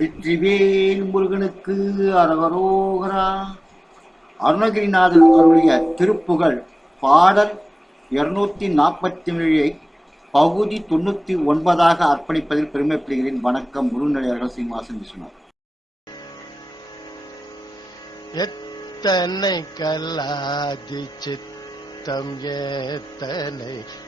வெற்றிவேல் முருகனுக்கு அரவரோகரா. அருணகிரிநாதன் அருளிய திருப்புகழ் பாடல் இருநூத்தி நாற்பத்தி ஏழை பகுதி தொண்ணூத்தி ஒன்பதாக அர்ப்பணிப்பதில் பெருமைப்படுகிறேன் வணக்கம். முருகனடியார்கள் சீனிவாசன் விஸ்வநாத் எத்தனை கல்லாதி சித்தம் எத்தனை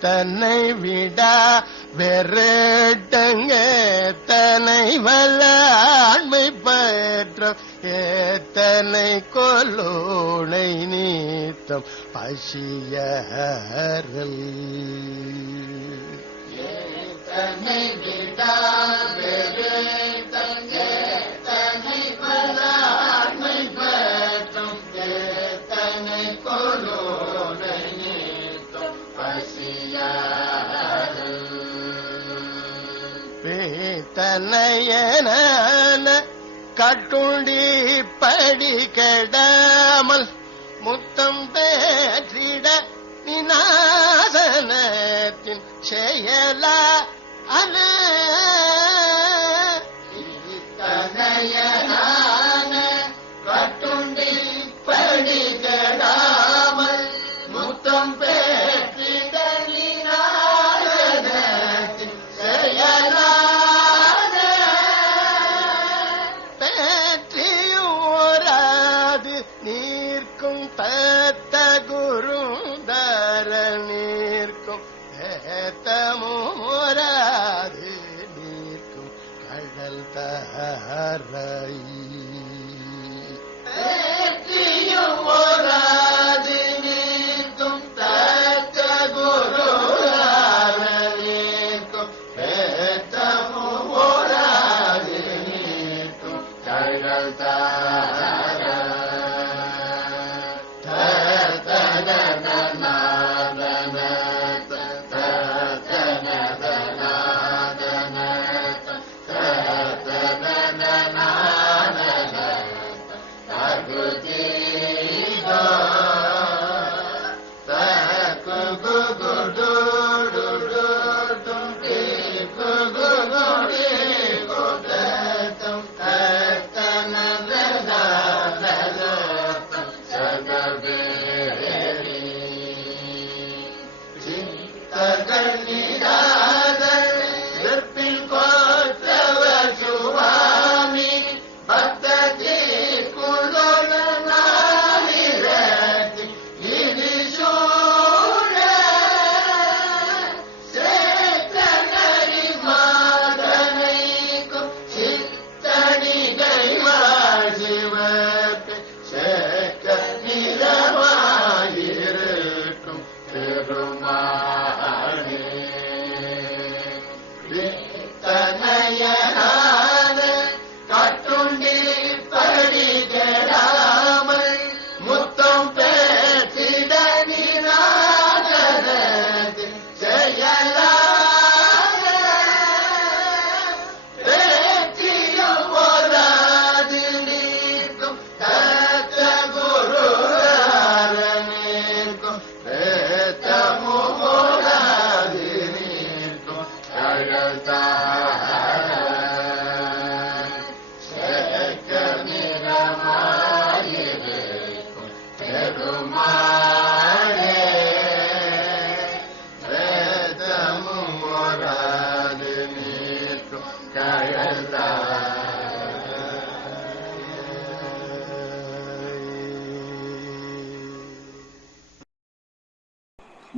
தன்னை விடா வெறட்டங்க தனை வல்லாண்மை பற்றம் ஏத்தனை கொல்லோனை நீத்தம் பசியறல் தன்னை விடா பேத்தனையன கட்டுண்டி படி கெடாமல் முத்தம் பேற்றிட நினாசனத்தின் செயலா அன நீர்க்கும் ஏத்தமோராது நீர்க்கும் கடல் தாரை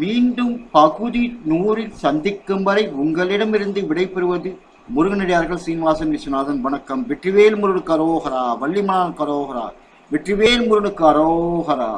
மீண்டும் பகுதி நூறில் சந்திக்கும் வரை உங்களிடமிருந்து விடைபெறுவது முருகனடியார்கள் சீனிவாசன் விஸ்வநாதன். வணக்கம். வெற்றிவேல் முருகனுக்கு அரோகரா. வள்ளிமலான் கரோகரா வெற்றிவேல் முருகனுக்கு அரோகரா.